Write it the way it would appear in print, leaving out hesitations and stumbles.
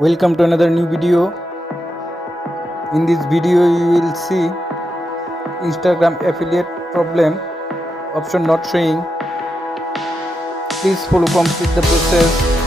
Welcome to another new video. In this video you will see Instagram affiliate problem, option not showing. Please follow complete the process.